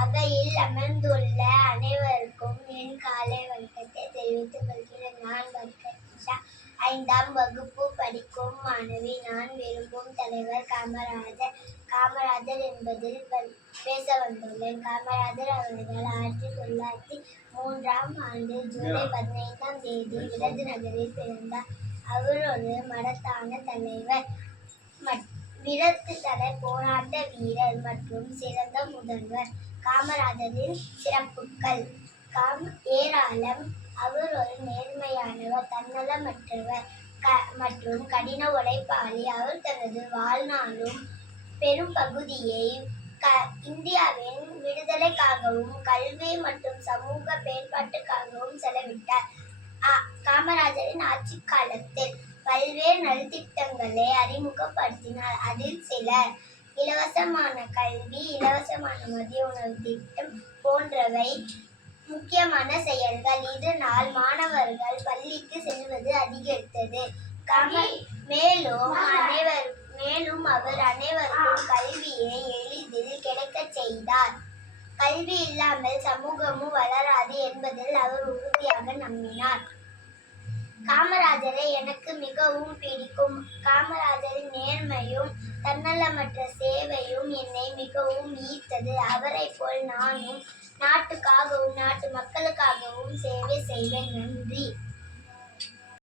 அவையில் அமர்ந்துள்ள அனைவருக்கும் என் காலை வணக்கத்தை தெரிவித்துக் கொள்கிறேன். நான் வர்க்கீஷா ஐந்தாம் வகுப்பு படிக்கும் மாணவி. நான் விரும்பும் தலைவர் காமராஜர். காமராஜர் என்பதில் பேச வந்துள்ளேன். காமராஜர் அவர்கள் ஆயிரத்தி தொள்ளாயிரத்தி மூன்றாம் ஆண்டு ஜூலை பதினைந்தாம் தேதி விருதுநகரில் பிறந்தார். அவர் ஒரு மடத்தான தலைவர். மட்- விரத்து தலை போராட்ட வீரர் மற்றும் சிறந்த முதல்வர். காமராஜரின் சிறப்புகள் காம் ஏராளம். அவர் ஒரு நேர்மையானவர் தன்னலமற்றவர் க மற்றும் கடின உழைப்பாளி. அவர் தனது வாழ்நாளும் பெரும் பகுதியை க இந்தியாவின் விடுதலைக்காகவும் கல்வி மற்றும் சமூக மேம்பாட்டுக்காகவும் செலவிட்டார். காமராஜரின் ஆட்சி காலத்தில் பல்வேறு நலத்திட்டங்களை அறிமுகப்படுத்தினார். அதில் சில இலவசமான கல்வி இலவசமான மதிய உணவு திட்டம் போன்றவை முக்கியமான செயல்கள். இதனால் மாணவர்கள் பள்ளிக்கு செல்வது அதிகரித்தது. மேலும் அனைவர் மேலும் அவர் அனைவருக்கும் கல்வியை எளிதில் கிடைக்க செய்தார். கல்வி இல்லாமல் சமூகமும் வளராது என்பதில் அவர் உறுதியாக நம்பினார். காமராஜரை எனக்கு மிகவும் பிடிக்கும். காமராஜரின் நேர்மையும் தன்னலமற்ற சேவையும் என்னை மிகவும் ஈர்த்தது. அவரைப் போல் நானும் நாட்டுக்காகவும் நாட்டு மக்களுக்காகவும் சேவை செய்வேன். நன்றி.